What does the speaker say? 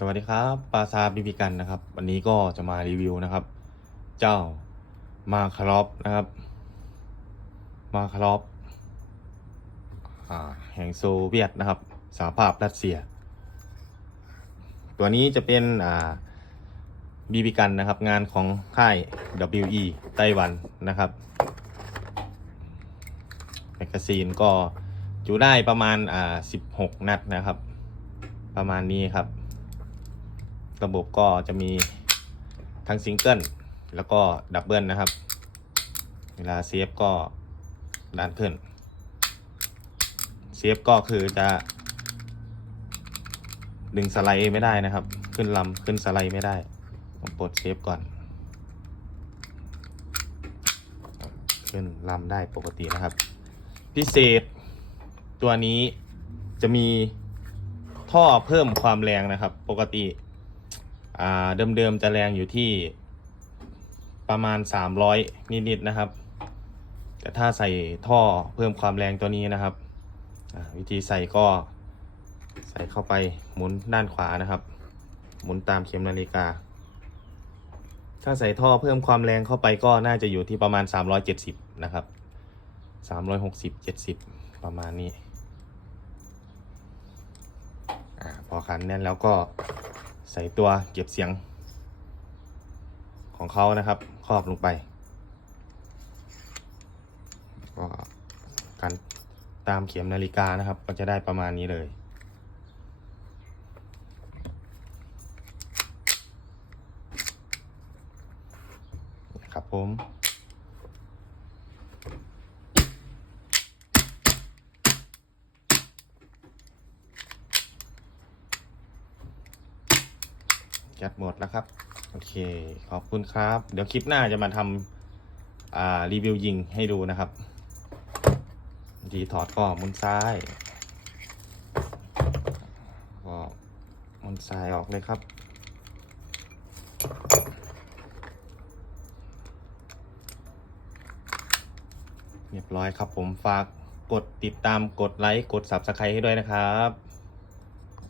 สวัสดีครับปลาซาบิบิกันนะครับ วันนี้ก็จะมารีวิวนะครับ เจ้ามาคารอฟนะครับ มาคารอฟอ่าแห่งโซเวียตนะครับสหภาพรัสเซีย ตัวนี้จะเป็นอ่าบีบีกันนะครับ งานของค่าย WE ไต้หวันนะครับแมกกาซีนก็จุได้ประมาณอ่า16 นัดนะครับ ประมาณนี้ครับ ระบบก็จะมีทั้งซิงเกิลแล้วก็ดับเบิลนะครับ เวลาเซฟก็ดันขึ้นเซฟก็คือจะ ดึงสไลด์ไม่ได้นะครับ ขึ้นลำขึ้นสไลด์ไม่ได้ต้องปลดเซฟก่อน ขึ้นลำได้ปกตินะครับ พิเศษตัวนี้จะมีท่อเพิ่มความแรงนะครับ ปกติ เดิมๆจะแรงอยู่ที่ประมาณ 300 นิดๆนะครับ แต่ถ้าใส่ท่อเพิ่มความแรงตัวนี้นะครับ วิธีใส่ก็ใส่เข้าไปหมุนด้านขวานะครับ หมุนตามเข็มนาฬิกา ถ้าใส่ท่อเพิ่มความแรงเข้าไปก็น่าจะอยู่ที่ประมาณ 370 นะครับ 360 70 ประมาณนี้อพอคันแน่นแล้วก็ ใส่ตัวเก็บเสียง ของเขานะครับครอบลงไปก็การตามเข็มนาฬิกานะครับ ก็จะได้ประมาณนี้เลยครับผม แก๊สหมดแล้วครับ โอเค ขอบคุณครับ เดี๋ยวคลิปหน้าจะมาทำอ่ารีวิวยิงให้ดูนะครับ ดีถอดก็หมุนซ้ายก็มุนซ้ายออกเลยครับเรียบร้อยครับผมฝากกดติดตามกดไลค์กด Subscribe ให้ด้วยนะครับ